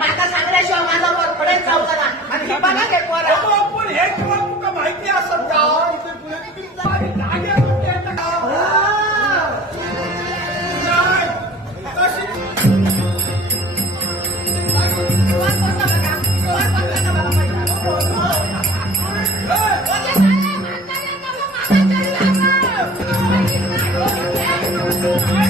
माता सांगल्याशिवाय माझा वर पडेल जाऊचा ना आणि बघा हे पोरा पण हे तुला तुका माहिती असत का Thank you.